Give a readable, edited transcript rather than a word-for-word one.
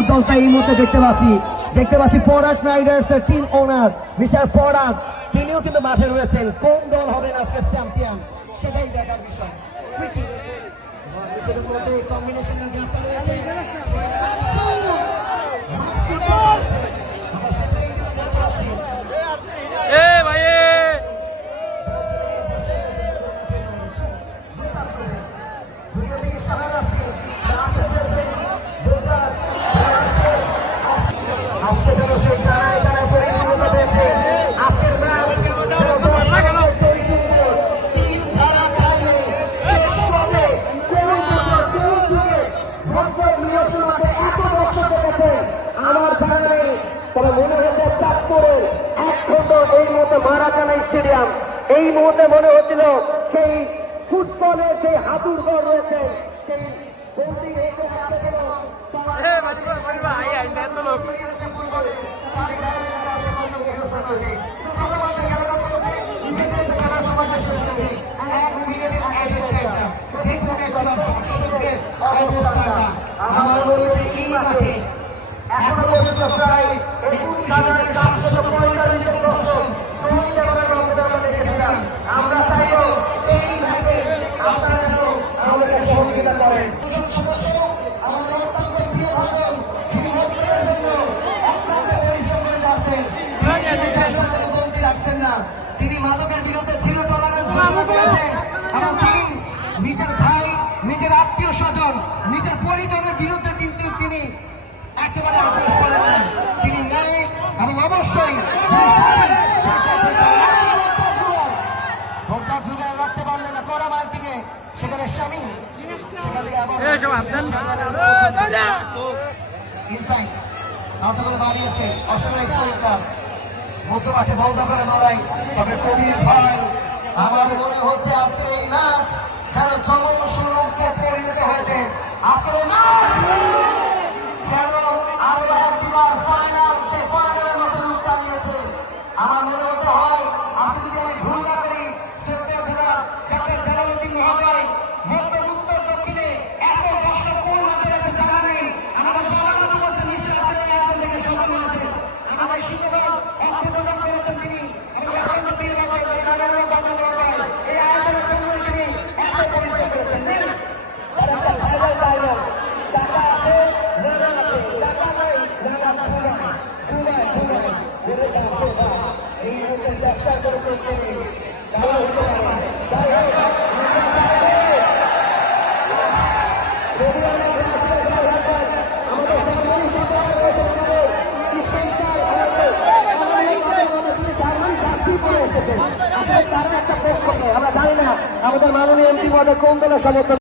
অদ্ভুত দলটা এই মুহূর্তে দেখতে পাচ্ছি পরাগ রাইডার্স এর টিম ওনার মিস্টার পরাগ, তিনিও কিন্তু মাঠে রয়েছেন। কোন দল হবেন আজকের চ্যাম্পিয়ন সেটাই দেখার বিষয়। কম্বিনেশনের গেমটা রয়েছে, তবে মনে হচ্ছে চাঁদপুরের এক খন্ড এই মুহূর্তে মারাকানা স্টেডিয়াম, এই মুহূর্তে মনে হচ্ছিল সেই ফুটবলের সেই হাতুড়ঘর রয়েছে, সেই আমার মনে হচ্ছে এই মাঠে এখন পর্যন্ত প্রায় 21,745 জন দর্শক দেখেছি। আমরা চাইব সেই ম্যাচে আপনারা যেন আমাদেরকে সহযোগিতা করেন। আমাদের অত্যন্ত প্রিয় ভাজন, যিনি ভোটের জন্য অক্লান্ত পরিশ্রম করে যাচ্ছেন, তিনি কমতি রাখছেন না। তিনি মাদকের বিরুদ্ধে জিরো টলারেন্স ঘোষণা করেছেন এবং তিনি নিজের ভাই, নিজের আত্মীয় স্বজন, নিজের পরিজনের বিরুদ্ধে কিন্তু তিনি একেবারে আক্রোশ করেন না। তিনি ন্যায় এবং অবশ্যই রাখতে পারলেন না করা মার থেকে, সেখানে স্বামী বাড়িয়েছে মধ্যমাঠে বল দখলে লড়াই। তবে কবির ভাই, আমার মনে হচ্ছে আজকের এই ম্যাচ যেন জনসুলভকে পরিণত হয়েছে। আজকের এই ম্যাচ আমার মনে হতে হয় আজকে যদি আমি ভুল না করি, ডক্টর জালালউদ্দিন মহোদয় মধ্য উত্তর দক্ষিণে এত দর্শক কোন মাঠে আছে জানা নেই। আমাদের বাংলাদেশ বলছে নিশ্চয় আছে, এখন থেকে সমান আছে। আমাদের শিক্ষক অর্থযোগান করেছেন তিনি, এই আয়োজনের জন্য তিনি এত পরিশ্রম করেছেন। টাকা আছে, টাকা নাই, এই মুহূর্তে চেষ্টা করে করতে আমরা জানি না আমাদের মাননীয় এমপি পদে কোন দলের সমর্থন।